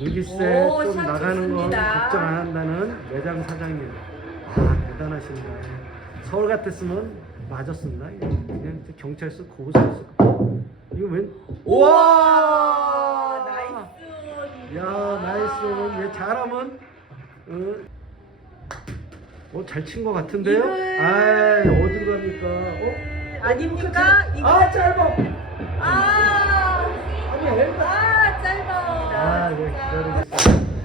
전기세 오, 좀샷 나가는 건 좋습니다. 걱정 안 한다는 매장 사장입니다. 아 대단하십니다. 예. 서울 같았으면 맞았습니다. 예. 그냥 이제 경찰서 고소했을 거. 이거 웬? 우와! 나이스. 야 나이스. 얘 잘하면 어, 어, 잘친것 같은데요? 이글. 아 어디로 갑니까? 어? 아닙니까? 이거 아 짧아. 아, 아니. 아 짧아. 아, 네, 기다리겠습니다.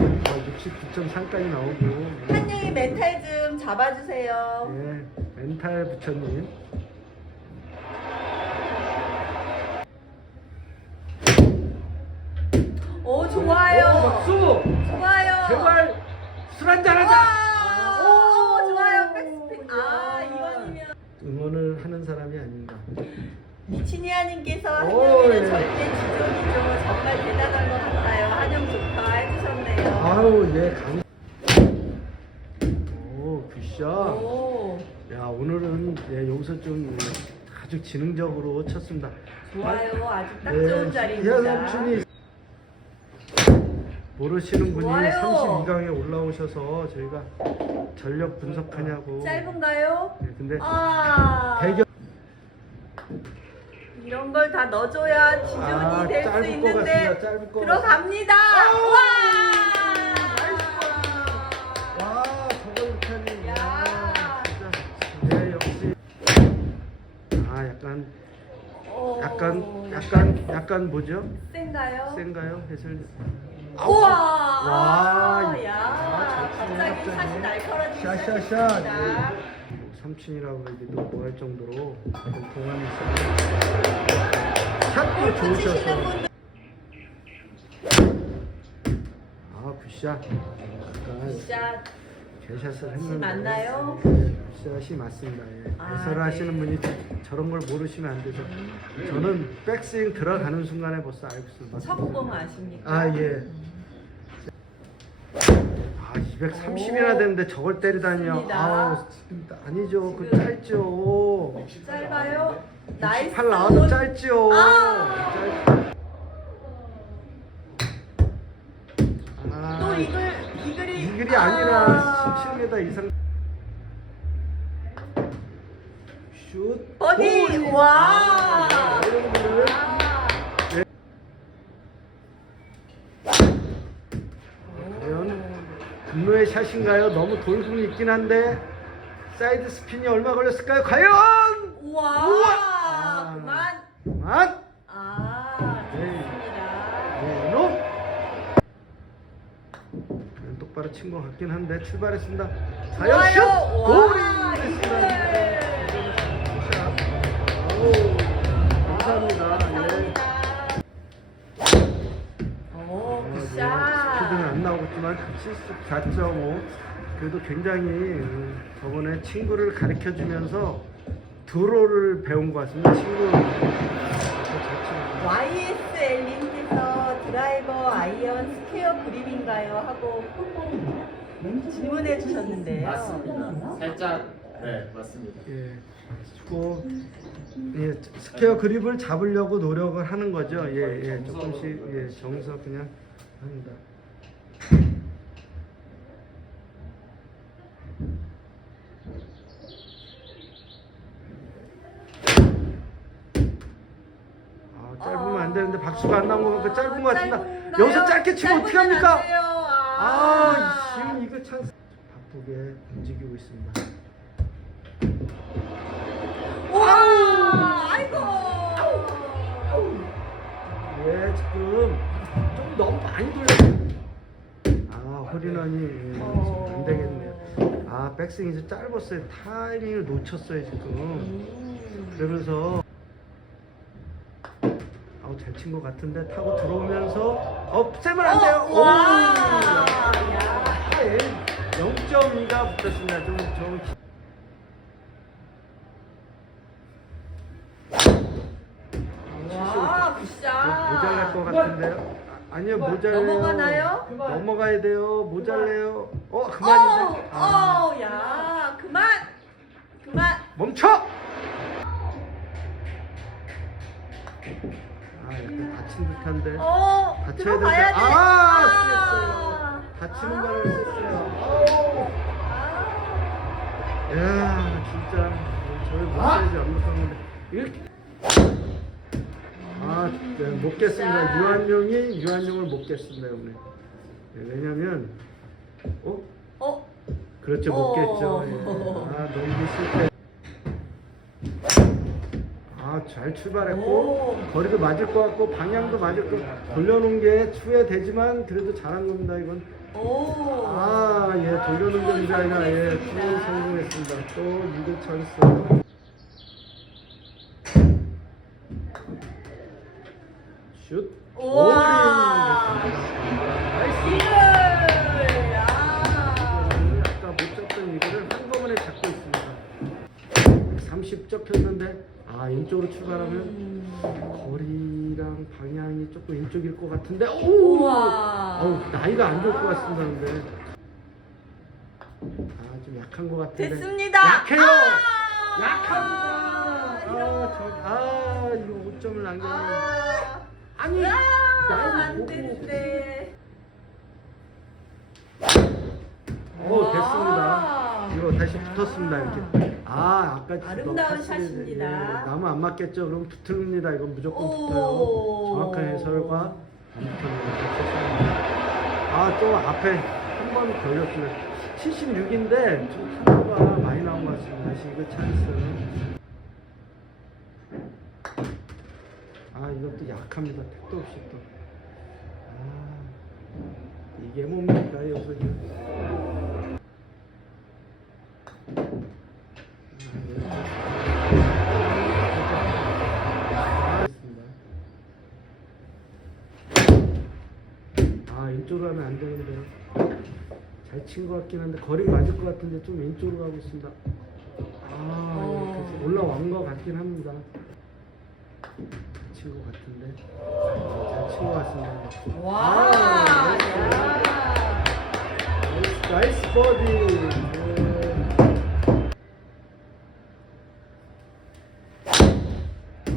네. 아, 69.3까지 나오고. 한영이 멘탈 좀 잡아주세요. 네, 멘탈 부처님. 오 오, 좋아요. 박수! 좋아요. 제발 술 한잔 하자! 와, 오, 오, 좋아요. 백스핀. 아 이번이면 응원을 하는 사람이 아닌가. 미치니아님께서 오, 한영이는 예. 절대 아우, 얘 강. 오, 굿샷. 오 야, 오늘은 예, 여기서 좀 예, 아주 지능적으로 쳤습니다. 좋아요. 아주 딱 예, 좋은 자리입니다. 삼촌이 모르시는 분이 좋아요. 32강에 올라오셔서 저희가 전력 분석하냐고. 짧은가요? 예, 근데 아 대결 이런 걸 다 넣어줘야 지존이 아, 될 수 짧을 것 있는데 같습니다. 짧을 것 들어갑니다. 와, 약간 오. 약간 약간 약간 뭐죠? 센가요? 센가요? 해설. 우와! 와, 야, 아, 갑자기 샷이 날카로워지기. 시작했습니다. 삼촌이라고 해도 뭐할 정도로 좀 동안이 있어요. 샷도 골프 치시는 좋으셔서. 분들 아, 굿샷. 약간 샷 개샷을 했는데. 맞나요? 굿샷이 맞습니다. 예. 아, 해설을 네. 하시는 분이 저런 걸 모르시면 안 되죠. 저는 백스윙 들어가는 순간에 벌써 알고. 첫 보면 아십니까? 아, 예. 아, 230이나 되는데 저걸 때리다니요. 좋습니다. 진짜 아니죠. 그 지금- 짧죠. 짧아요? 나이스 8 나와도 짧죠. 아! 짧- 아, 또 이글 이글이 이글이 아니라 17m 이상. 슛. 버디! 볼! 와! 아, 이런 거를 아. 과연 분노의 샷인가요? 너무 돌풍이 있긴 한데 사이드 스핀이 얼마 걸렸을까요? 과연! 우와! 우와! 그만. 그만! 똑바로 친 것 같긴 한데 출발했습니다. 과연 슛! 좋아요. 골이 와, 됐습니다. 이글. 샷. 오, 감사합니다. 예. 감사합니다. 오, 어, 굿샷. 네, 스피드는 안 나오겠지만 74.5 그래도 굉장히 음, 저번에 친구를 가르쳐 주면서 드로를 배운 것 같습니다. 친구 YSL님께서 드라이버 아이언 스퀘어 그립인가요? 하고 질문해 주셨는데요. 맞습니다. 살짝 네 맞습니다. 예, 수고 예, 스퀘어 그립을 잡으려고 노력을 하는 거죠. 예, 예, 조금씩 예, 정서 그냥 합니다. 아, 짧으면 안 되는데 박 수가 안 나온 거 보니까 짧은 것 같습니다. 짧은가요? 여기서 짧게 치면 어떻게 합니까? 아, 아, 지금 이거 찬스 바쁘게 움직이고 있습니다. 와, 아이고. 예, 지금 좀 너무 많이 돌려. 아, 홀인원이 예, 어. 안 되겠네요. 아, 백스윙이 좀 짧았어요. 타이밍을 놓쳤어요, 지금. 음. 그러면서 잘 친 것 같은데 타고 들어오면서 어, 세면 안 돼요. 어, 와. 오, 야. 아, 예. 0.2가 붙었습니다. 좀, 좀. 와. 모자랄 것 같은데요? 아, 아니요 모자래요. 넘어가나요? 넘어가야 돼요. 모자래요. 어 그만이세요. 아, 어, 어, 야, 그만, 그만. 멈춰. 듯한데 어, 다쳐야 들어가야 되는데. 돼. 아 아. 쓰였어요. 다치는 아. 바람에 쓰였어요. 아우. 야 진짜. 저를 못 살지 안 못하는데. 이렇게. 아 네, 못 깼습니다. 진짜. 유한용이 유한용을 못 깼습니다 오늘. 네, 왜냐면 어? 어, 그렇죠. 못 어. 깼죠. 예. 아 너무 아 잘 출발했고 오. 거리도 맞을 것 같고 방향도 맞을 것 돌려놓은 게 추회되지만 그래도 잘한 겁니다 이건 오. 아, 예, 돌려놓은 게 아니라, 예, 투 성공했습니다. 또 이글 찬스. 슛. 우와. 이글. 아. 아까 못 잡던 이글을 한꺼번에 잡고 있습니다. 30 접혔는데, 아, 왼쪽으로 출발하면 음. 거리랑 방향이 조금 왼쪽일 것 같은데, 오! 우와. 어우, 나이가 안 좋을 것 같습니다, 근데. 아, 좀 약한 것 같은데. 됐습니다. 약해요! 아. 약합니다! 아, 아. 저, 아, 이거 5점을 남겼는데. 아. 아니, 아, 나이를 안. 되는데. 어, 됐습니다. 다시 붙었습니다, 이렇게. 아, 아까 아름다운 샷입니다. 돼. 예, 나무 안 맞겠죠? 그럼 붙습니다. 이건 무조건 오. 붙어요. 정확한 해설과 안 붙어요. 아, 또 앞에 한 번 걸렸습니다. 76인데 좀 타구가 많이 나온 것 같습니다. 다시 이거 찬스. 아, 이것도 약합니다. 택도 없이 또. 아, 이게 뭡니까, 여기서. 왼쪽으로 하면 안 되는데 잘 친 것 같긴 한데 거리 맞을 것 같은데 좀 왼쪽으로 가고 있습니다 아 어. 이렇게 올라온 것 같긴 합니다 잘친것 같은데 잘 친 것 같습니다 와. 아, 야. 나이스, 나이스 버디 네.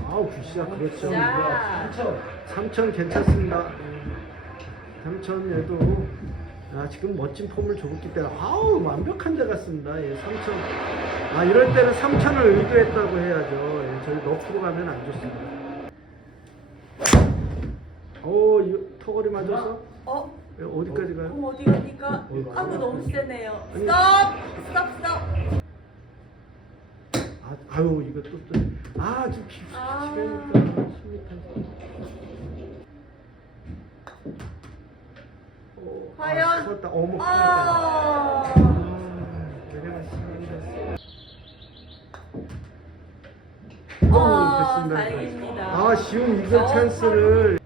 아우 굿샷 그렇죠 굿샷. 3천 괜찮습니다 3천에도 아, 지금 멋진 폼을 줬기 때문에 아우 완벽한 데 같습니다 예, 3천 아 이럴 때는 3천을 의도했다고 해야죠 예, 저희 너프로 가면 안 좋습니다 오 이거 턱걸이 맞아서 어? 예, 어디까지 가요? 그럼 어디 아구 가요? 너무 세네요. 아니. 스톱! 스톱 스톱! 아, 아유 이거 또아좀 아. 치려니까 10m 어, 과연? 아, 났다. 어머 큰일 났다. 아. 아, 내려갔습니다. 아, 됐습니다. 다행입니다. 아 쉬운 이글 어, 찬스를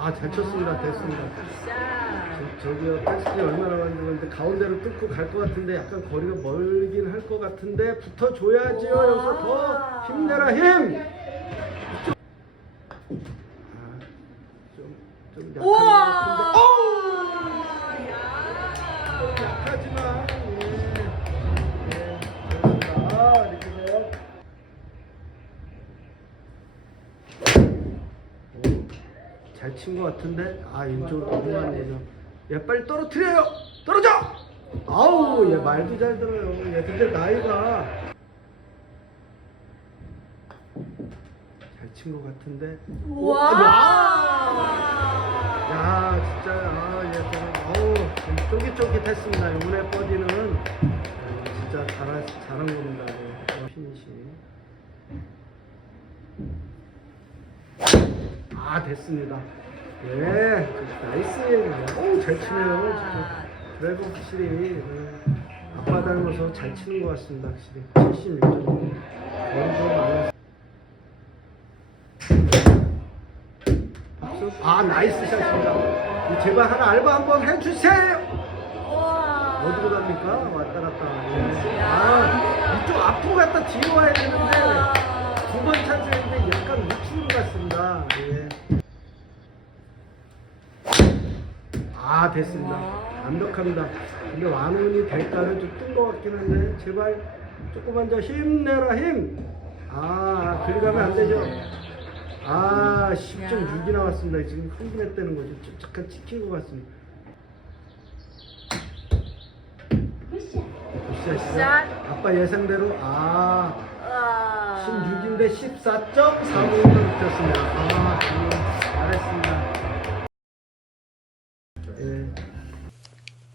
아 잘 쳤습니다. 됐습니다. 저, 저기요 패스이 얼마나 많이 들었는데 가운데로 뚫고 갈 것 같은데 약간 거리가 멀긴 할 것 같은데 붙어줘야지요. 여기서 더 힘내라 힘! 아, 좀, 좀 약한 우와! 같은데 어우! 야. 약하지만 예. 예. 그렇습니다. 아, 이렇게 돼요. 잘친 것 같은데 아 왼쪽으로 넘어가네요 야 빨리 떨어뜨려요 떨어져 아우 얘 말도 잘 들어요 얘 근데 나이가 잘 친 것 같은데 우와. 야 진짜 아얘 아우 좀 쫄깃쫄깃했습니다. 이번에 버디는. 어, 진짜 잘하, 잘한 겁니다. 네. 피니시. 아 됐습니다. 예 나이스. 오잘 치네요 진짜. 드라이버 확실히 네. 아빠 닮아서 잘 치는 것 같습니다 확실히. 76점. 거리도 많이 박수 아 나이스 샷입니다 제발 하나 알바 한번 해주세요. 어디로 갑니까? 왔다 갔다. 예. 아, 이쪽 앞으로 갔다 뒤로 와야 되는데 두 번 찬스했는데 약간 우측으로 갔습니다. 예. 아, 됐습니다. 완벽합니다. 근데 완운이 될까는 좀 뜬 것 같긴 한데 제발 조금만 더 힘내라 힘. 아, 그리 가면 안 되죠. 아, 10.6이 나왔습니다. 지금 흥분했다는 거죠. 좀 잠깐 찍힌 것 같습니다. 굿샷. 아빠 예상대로 아 아. 16인데 14.45로 붙였습니다. 아, 음, 잘했습니다. 예.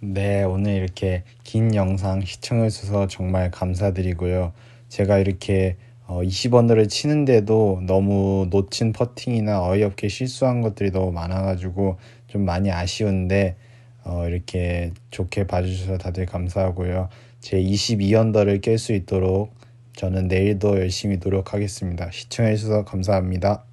네, 오늘 이렇게 긴 영상 시청해주셔서 정말 감사드리고요. 제가 이렇게 어, 20언더를 치는데도 너무 놓친 퍼팅이나 어이없게 실수한 것들이 너무 많아가지고 좀 많이 아쉬운데 어, 이렇게 좋게 봐주셔서 다들 감사하고요. 제 22언더를 깰 수 있도록 저는 내일도 열심히 노력하겠습니다. 시청해주셔서 감사합니다.